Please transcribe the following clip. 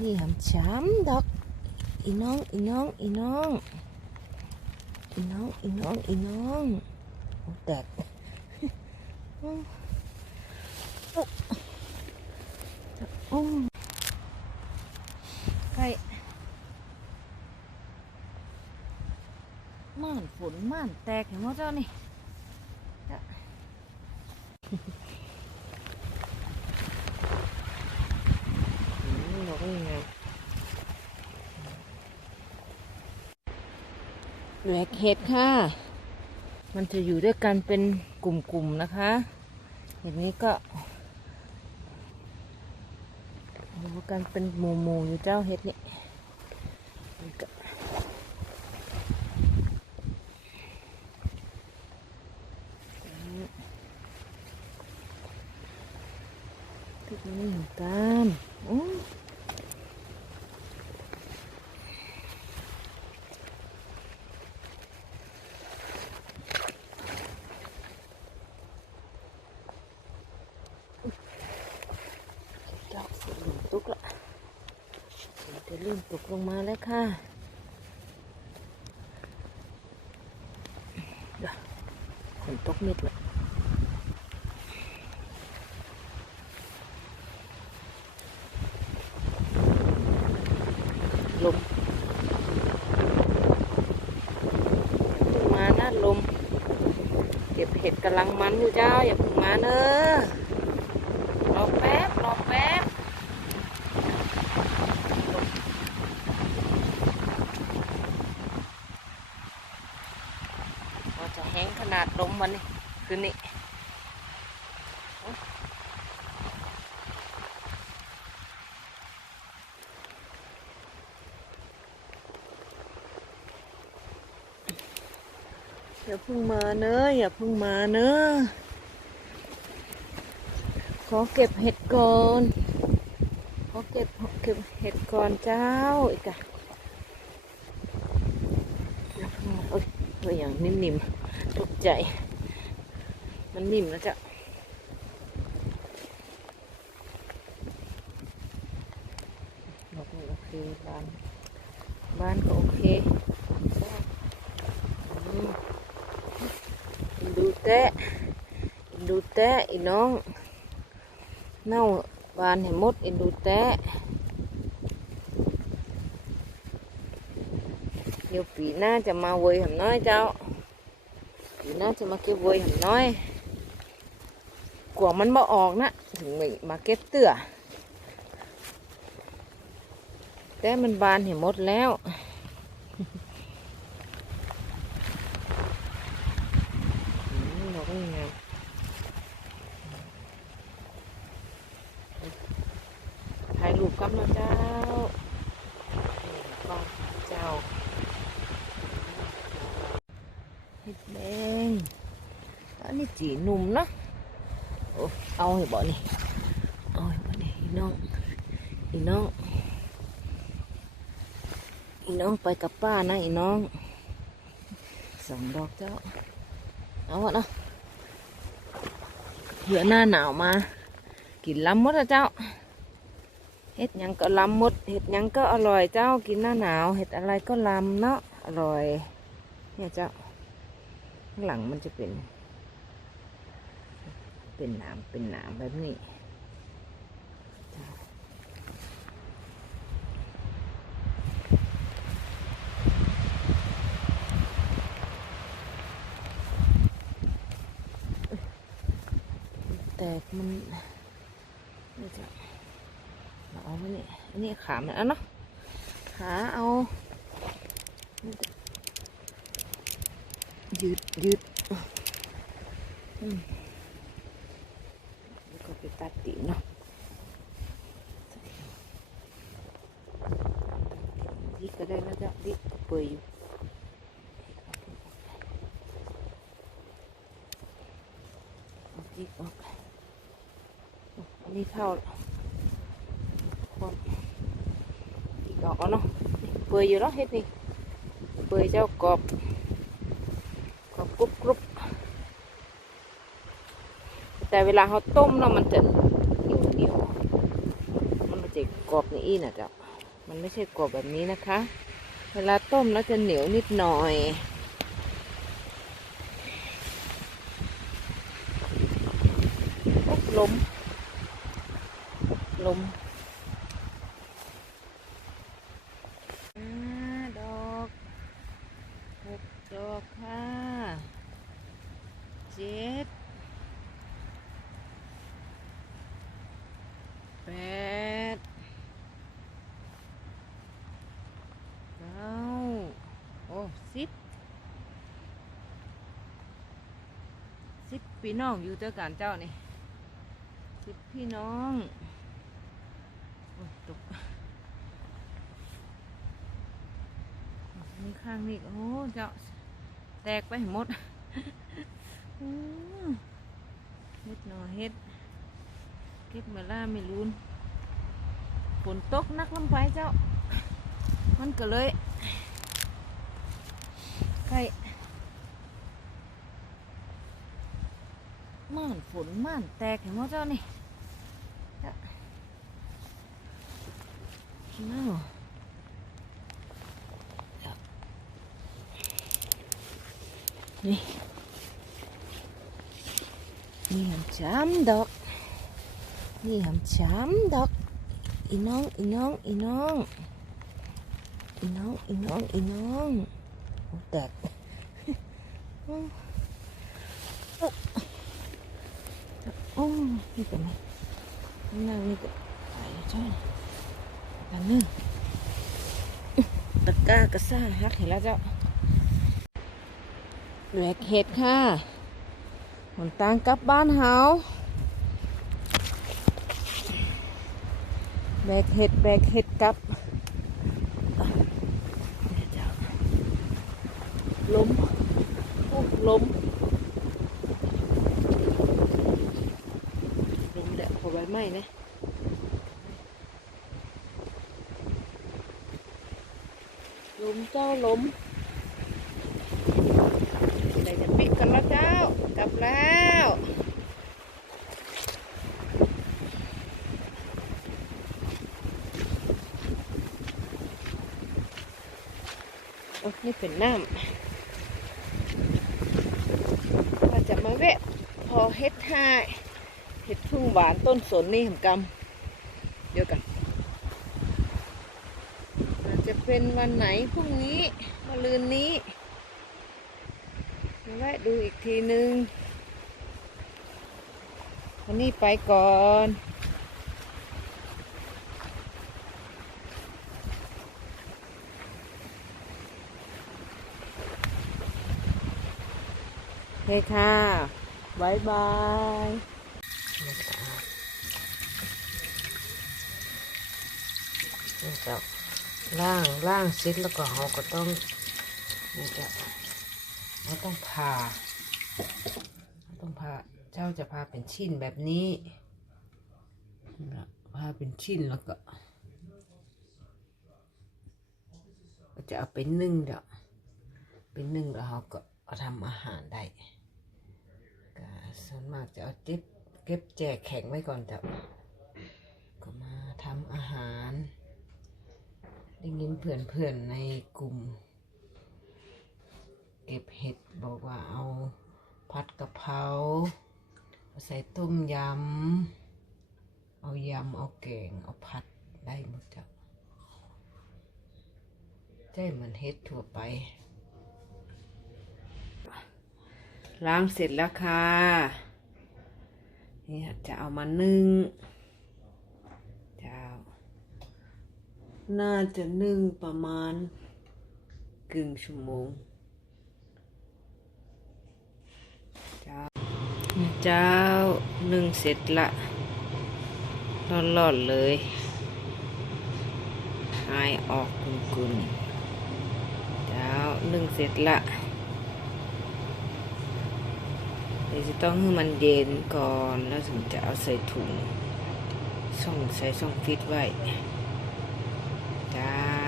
นี่หำช้ำดอก อีน้อง อีน้อง อีน้อง อีน้อง อีน้อง อีน้องโอ้แตกอ้โอ้โอ้ใครม่านฝนม่านแตกเห็นไหมเจ้านี่จ้ะอืม บอกว่ายังไงแหวกเห็ดค่ะ มันจะอยู่ด้วยกันเป็นกลุ่มๆนะคะ เห็ดนี้ก็อยู่กันเป็นหมู่ๆอยู่เจ้าเห็ดนี่นี่ก็ทุกนี้เหมือนกันโอ้ย ดอกฝนหลุม ตุกละฝนจะเริ่มตกลงมาแล้วค่ะฝนตกนิดเลยลมมาหน้าลม เก็บเห็ดกำลังมันอยู่เจ้า อย่าพิ่งมาเนอะรอแป๊บ รอแป๊บ เราจะแห้ง ขนาดลมมันนี่คืนนี้อย่าพิ่งมาเนอะอย่าพิ่งมาเนอะขอเก็บเห็ดก่อนขอเก็บเก็บเห็ดก่อนเจ้าอีกอะอย่าเพิ่งมาเอ้ยเอ้ยอย่างนิ่มๆ ตกใจ มันนิ่มแล้วจ้ะบอกเลยโอเคบ้านบ้านก็โอเคอืมดูแตะดูแตะอีน้อง เน่าบานเห็นมดเอ็นดูแตะเดี๋ยวปีหน้าจะมาเวยหำน้อยเจ้า ปีหน้าจะมาเก็บเวยหน้อยกว่ามันมาออกนะ ถึงมาเก็บเตื้อแต่มันบานเห็นหมดแล้วดอกนี่ไงถ่ายรูปกับเนาจ้าก็เจ้าเห็ดแดง อันนี้จีนุ่มนะโอ้เอาให้บ่นี่เอาให้บ่นี่อีน้องอีน้องอีน้องไปกับป้านะอีน้องสองดอกเจ้าเอาวะนะเหือหน้าหนาวมา กินล้ำมดอะเจ้าเห็ดยังก็ล้ำมดเห็ดยังก็อร่อยเจ้ากินหน้าหนาวเห็ดอะไรก็ล้ำเนาะอร่อยเนี่ยเจ้าข้างหลังมันจะเป็น เป็นหนามเป็นหนามแบบนี้แตกมันนี่จะเอาไว้นี่อันนี้ขามันเอาเนาะขาเอายืดยืดอืม ไปตัดติ่งเนาะดิก็ได้แล้วจ้ะดิเปื่อยอยู่เอาดิออกอันนี้เท่าความดิออกเนาะเปื่อยอยู่เนาะเฮ็ดนี่เปื่อยเจ้ากรอบกรอบกรุบกรุบ แต่เวลาเขาต้มแล้วมันจะเหนียวเหนียวมันจะกรอบนี่น่ะจ้ะมันไม่ใช่กรอบแบบนี้นะคะ เวลาต้มแล้วจะเหนียวนิดหน่อยโอ๊ะลมลมห้าดอกหกดอกค่ะเจ็ดแปดเก้าโอ้ สิบสิบพี่น้องอยู่เจอกันเจ้านี่สิบพี่น้องโอ้ยตกมีข้างนี้โอ้เจ้าแตกไปหมดเฮ็ดหนอเฮ็ดเก็บมาล่าไม่รุนฝนตกนักลำไปเจ้า มันก็เลย ใกล้ม่านฝนม่านแตกเห็นไหมเจ้านี่เจ้าน้าวเจ้านี่นี่หำช้ำดอก นี่หำช้ำดอก อีน้อง อีน้อง อีน้อง อีน้อง อีน้อง อีน้อง แตกอืมโอ้นี่เป็นไงข้างนี่ก็ไปช่อันนึงตะกร้ากระซ่าฮักเห็นแล้วเจ้าแหวกเห็ดค่ะหนตางกลับบ้านเฮาแบกเห็ดแบกเห็ดกลับอะเดี๋ยวจะ ล้มโอ้ล้มล้มแหละพอใบไม้นะล้มเจ้าล้มเดี๋ยวจะปิดกันแล้วเจ้ากลับแล้วโอ้นี่เป็นน้ำว่าจะมาแวะ พ อเฮ็ดท่ายเฮ็ดพึ่งหวานต้นสนนี่ผมกำเดี๋ยวกันจะเป็นวันไหนพรุ่งนี้มะรืนนี้มาแวะดูอีกทีนึงวันนี้ไปก่อนโอเคค่ะ บายบายนี่จะล่างล่างเสร็จแล้วก็เราก็ต้องนี่จะเราต้องผ่าเราต้องผ่าเจ้าจะพาเป็นชิ้นแบบนี้พาเป็นชิ้นแล้วก็จะเอาไปนึ่งเดี๋ยวไปนึ่งแล้วเราก็ทำอาหารได้ ส่วนมากจะเอาเก็บเก็บแจกแข็งไว้ก่อนจ้ะก็มาทำอาหารได้ยินเพื่อนๆในกลุ่ม เก็บเห็ดบอกว่าเอาผัดกะเพราใส่ต้มยำ เอายำ เอาแกง เอาผัดได้หมดจ้ะใช่เหมือนเห็ดทั่วไป ล้างเสร็จแล้วค่ะนี่จะเอามานึ่งเจ้าน่าจะนึ่งประมาณกึ่งชั่วโมงเจ้าเจ้านึ่งเสร็จละร้อนๆเลยหายออกกุนๆเจ้านึ่งเสร็จละ เราจะต้องให้มันเย็นก่อนแล้วถึงจะเอาใส่ถุงส่องใส่ส่องฟิตไว้จ้า